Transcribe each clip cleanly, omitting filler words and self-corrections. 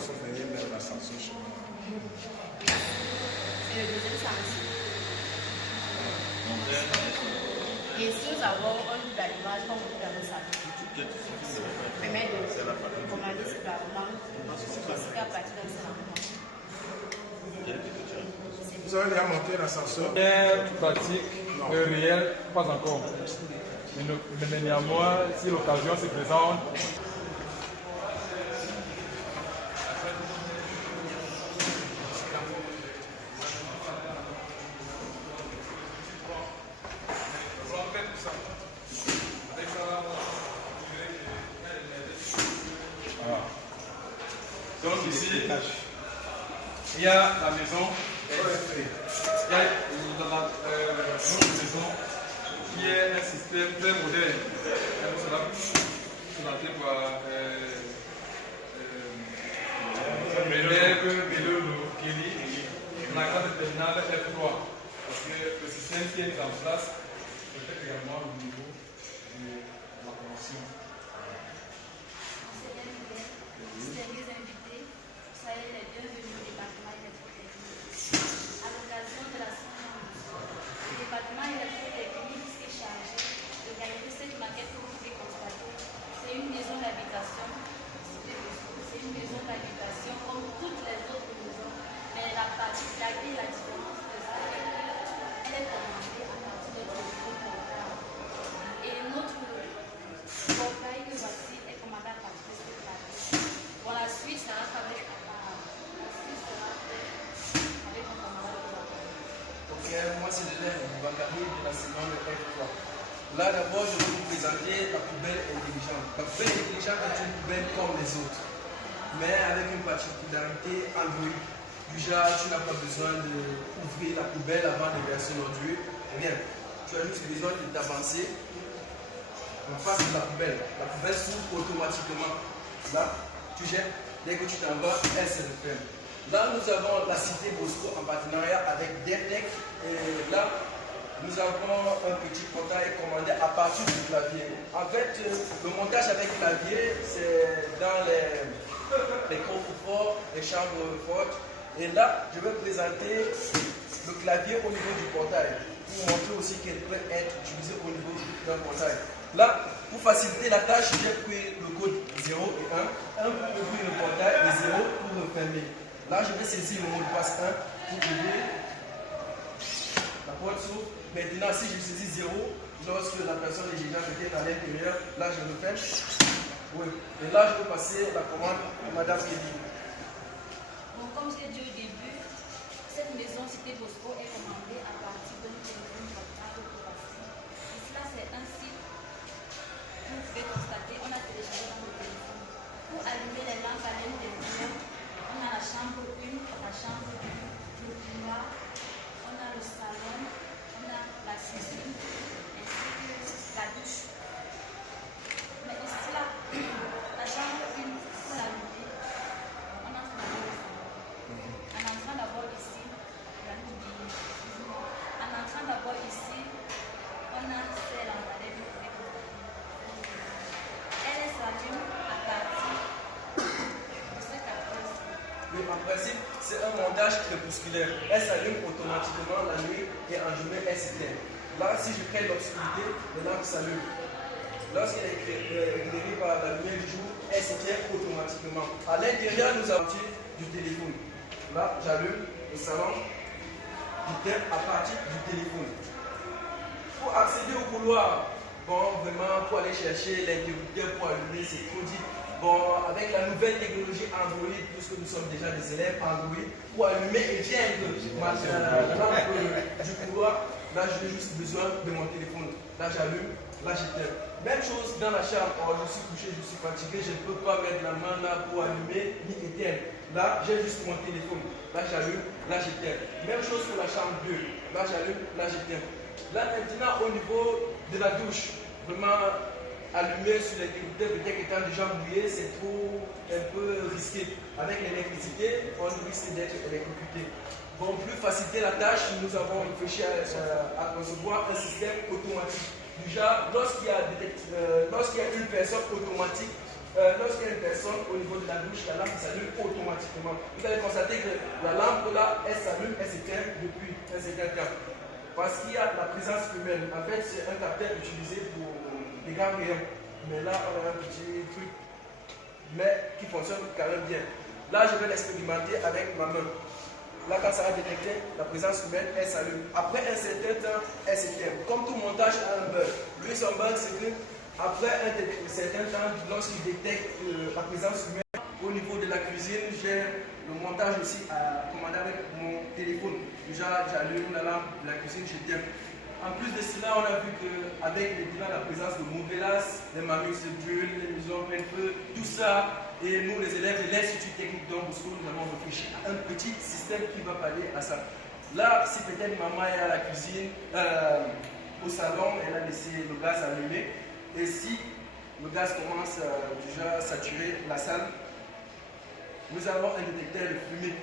surveiller même l'ascension chez moi. Et le deuxième sens. Et si nous avons un bout d'allumage comme vous dans le salon, permet de commander séparément jusqu'à partir d'un certain moment. Vous avez déjà monté l'ascenseur? Pratique, réel, pas encore. Mais néanmoins, si l'occasion se présente, donc ici, il y a la maison, il y a notre maison qui est un système très moderne. Cela présenté par Relève Guélo Kelly, la grande terminale F3. Parce que le système qui est mis en place reflète également le niveau de la connexion. Comme toutes les autres maisons, mais la particularité et la différence de ça est qu'elle est commandée à partir de notre portail. Et notre portail que voici est commandé à partir de ce portail. Bon, la suite sera faite avec un commandant. Ok, moi c'est l'élève Bakary de la seconde F3. Là d'abord je vais vous présenter la poubelle intelligente. La poubelle intelligente est une poubelle comme les autres, mais avec une particularité Android. Du genre, tu n'as pas besoin d'ouvrir la poubelle avant de verser l'ordure. Eh bien, tu as juste besoin d'avancer en face de la poubelle. La poubelle s'ouvre automatiquement. Là, tu jettes, dès que tu t'en vas, elle se referme. Là, nous avons la cité Bosco en partenariat avec DEFNEC. Et là, nous avons un petit portail commandé à partir du clavier. En fait, le montage avec clavier, c'est dans les coffres forts, les chambres fortes. Et là, je vais présenter le clavier au niveau du portail pour montrer aussi qu'elle peut être utilisée au niveau d'un portail. Là, pour faciliter la tâche, j'ai pris le code 0 et 1. 1 pour ouvrir le portail et 0 pour le fermer. Là, je vais saisir le mot de passe 1 pour ouvrir. La porte s'ouvre. Maintenant, si je saisis 0, lorsque la personne est déjà peut-être à l'intérieur, là, je le ferme. Oui. Et là, je peux passer la commande à Madame Kelly. Bon, comme j'ai dit au début, cette maison Cité Bosco est commandée à partir d'un téléphone portable automatique. Ici, là, c'est un site que vous pouvez constater, on a téléchargé dans le téléphone. Pour allumer les lampes à l'intérieur, on a la chambre 1, la chambre 2, le couloir, on a le salon, on a la cuisine, ainsi que la douche. Mais ici, là, la chambre 1, pour l'allumer, on entre d'abord le salon. En entrant d'abord ici, on a ces lampadaires que vous pouvez constater. Elle s'allume à partir de ce capteur. Mais en principe, c'est un montage crépusculaire. Elle s'allume automatiquement la nuit et en journée, elle s'éteint. Là, si je crée l'obscurité, les lampes s'allument. Lorsqu'elle est éclairée par la lumière du jour, elle s'éteint automatiquement. À l'intérieur, nous avons du téléphone. Là, j'allume le salon, j'éteins à partir du téléphone. Pour accéder au couloir, bon, vraiment, pour aller chercher l'interrupteur pour allumer, c'est trop dit. Bon, avec la nouvelle technologie Android, puisque nous sommes déjà des élèves Android, pour allumer et éteindre la lampe du couloir, là, j'ai juste besoin de mon téléphone. Là, j'allume, là, j'éteins. Même chose dans la chambre. Oh, je suis couché, je suis fatigué, je ne peux pas mettre la main là pour allumer ni éteindre. Là, j'ai juste mon téléphone. Là, j'allume, là, j'éteins. Même chose pour la chambre 2. Là, j'allume, là, j'éteins. Là, maintenant, au niveau de la douche, vraiment allumer sur l'interrupteur, peut-être étant déjà mouillé, c'est trop un peu risqué. Avec l'électricité, on risque d'être électrocuté. Pour plus faciliter la tâche, nous avons réfléchi à concevoir un système automatique. Déjà, lorsqu'il y a une personne automatique lorsqu'il y a une personne au niveau de la douche, la lampe s'allume automatiquement. Vous allez constater que la lampe là, elle s'allume, elle s'éteint depuis un certain temps. Parce qu'il y a la présence humaine. En fait, c'est un capteur utilisé pour les grands rayons. Mais là, on a un petit truc, mais qui fonctionne quand même bien. Là, je vais l'expérimenter avec ma main. Là, quand ça va détecter la présence humaine, elle s'allume. Après un certain temps, elle s'éteint. Comme tout montage a un bug. Lui, son bug, c'est que après un certain temps, lorsqu'il détecte la présence humaine, au niveau de la cuisine, j'ai le montage aussi à commander avec mon téléphone. Déjà, j'allume la lampe de la cuisine, j'éteins. En plus de cela, on a vu qu'avec la présence de Mouvelas, les mamies se brûlent, les maisons prennent feu, tout ça. Et nous, les élèves de l'Institut technique Don Bosco, nous avons réfléchi à un petit système qui va pallier à ça. Là, si peut-être maman est à la cuisine, au salon, elle a laissé le gaz allumé. Et si le gaz commence déjà à saturer la salle, nous avons un détecteur de fumée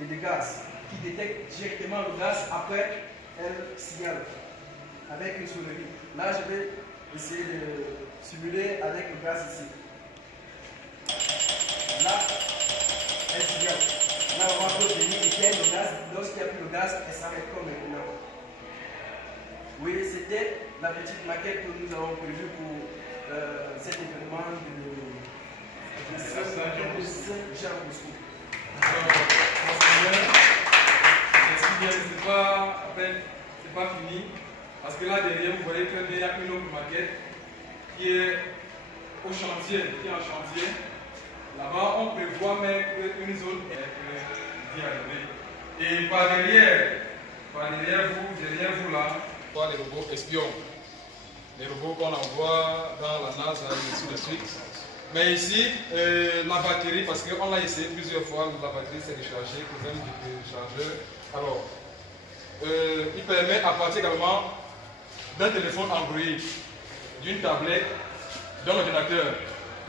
et de gaz qui détecte directement le gaz, après elle signale avec une sonnerie. Là, je vais essayer de simuler avec le gaz ici. Là, elle signale. Là, on va venir éteindre le gaz. Lorsqu'il n'y a plus de gaz, elle s'arrête comme maintenant. Oui, c'était la petite maquette que nous avons prévue pour cet événement de Saint-Jean Bosco. C'est pas fini. Parce que là derrière, vous voyez qu'il y a une autre maquette qui est au chantier, qui est en chantier. Là-bas, on prévoit mettre une zone d'y arriver. Et par derrière vous là, on voit les robots espions. Les robots qu'on envoie dans la NASA et ainsi de suite. Mais ici, la batterie, parce qu'on l'a essayé plusieurs fois, la batterie s'est déchargée, problème de chargeur. Alors, il permet à partir également d'un téléphone Android, d'une tablette, d'un ordinateur,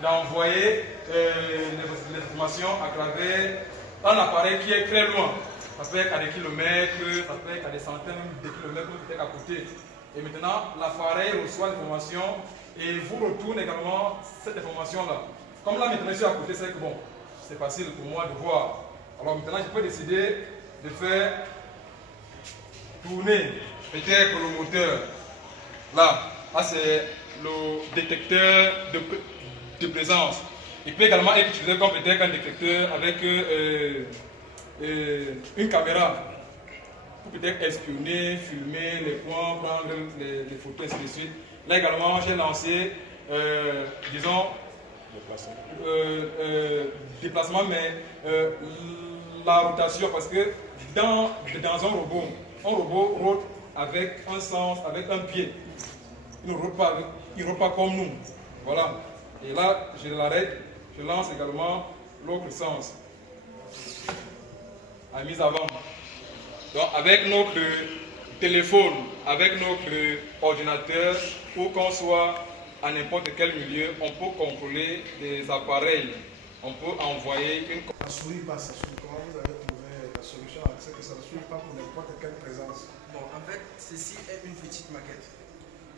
d'envoyer les informations à travers un appareil qui est très loin. Ça peut être à des kilomètres, ça peut être à des centaines de kilomètres, peut-être à côté. Et maintenant, l'appareil reçoit l'information et vous retourne également cette information-là. Comme là, maintenant, je suis à côté, c'est que bon, c'est facile pour moi de voir. Alors maintenant, je peux décider de faire tourner peut-être le moteur. Là c'est le détecteur de présence. Il peut également être utilisé comme peut-être un détecteur avec une caméra pour peut-être espionner, filmer les points, prendre les photos, ainsi de suite. Là également, j'ai lancé, disons, déplacement, mais la rotation, parce que dans un robot rôde avec un sens, avec un pied. Il ne rôde pas comme nous. Voilà. Et là, je l'arrête, je lance également l'autre sens. À mise avant. Donc, avec notre téléphone, avec notre ordinateur, où qu'on soit à n'importe quel milieu, on peut contrôler des appareils. On peut envoyer une... La souris passe, comment vous avez trouvé la solution à ça, que ça ne suit pas pour n'importe quelle présence? Bon, en fait, ceci est une petite maquette.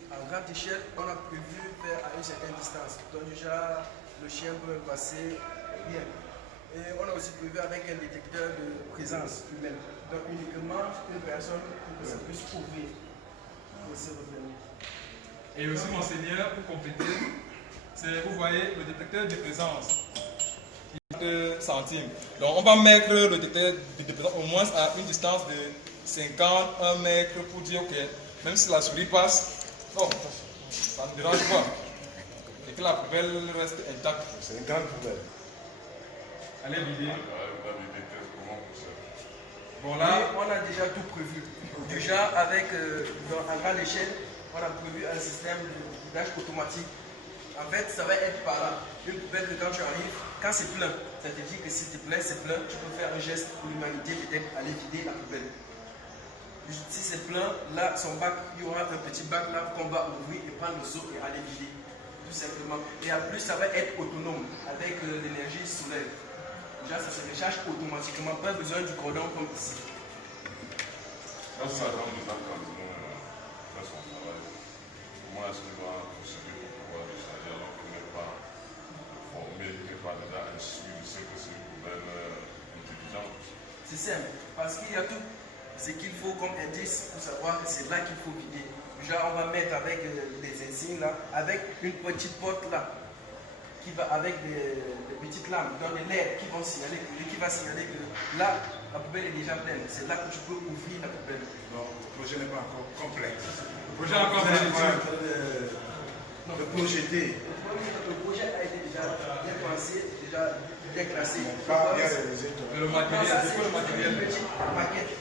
À grande échelle, on a prévu faire à une certaine distance. Donc déjà, le chien peut passer bien. Et on a aussi prévu avec un détecteur de présence humaine. Donc uniquement une personne qui puisse ouvrir pour se revenir. Et aussi, monseigneur, pour compléter, c'est, vous voyez, le détecteur de présence. centimes. Donc on va mettre le détecteur de présence au moins à une distance de 51 mètres pour dire que même si la souris passe, bon, ça ne dérange pas. Et que la poubelle reste intacte. C'est une grande poubelle. Allez vider. Bon là, on a déjà tout prévu. Déjà avec, à grande échelle, on a prévu un système de vidage automatique. En fait, ça va être par là. Une poubelle que quand tu arrives, quand c'est plein, ça te dit que s'il te plaît, c'est plein, tu peux faire un geste pour l'humanité, peut-être aller vider la poubelle. Si c'est plein, là, son bac, il y aura un petit bac là qu'on va ouvrir et prendre le seau et aller vider. Tout simplement. Et en plus, ça va être autonome avec l'énergie solaire. Déjà, ça se recharge automatiquement, pas besoin du cordon comme ici. Quand ça rentre dedans, quand fait son travail, comment est-ce qu'on doit procéder pour pouvoir recharger alors qu'on n'est pas de C'est simple, parce qu'il y a tout ce qu'il faut comme indice pour savoir que c'est là qu'il faut vider. Genre, on va mettre avec les insignes là, avec une petite porte là, qui va avec des petites lampes dans les LED qui vont signaler, qui va signaler que là, la poubelle est déjà pleine. C'est là que tu peux ouvrir la poubelle. Non, le projet n'est pas encore complet. Le projet est encore Vous êtes bien. en train de projeter. Le projet a été déjà bien pensé, déjà bien classé. Pas bien réalisé. Le matériel, Ça, c'est quoi le matériel? une petite maquette.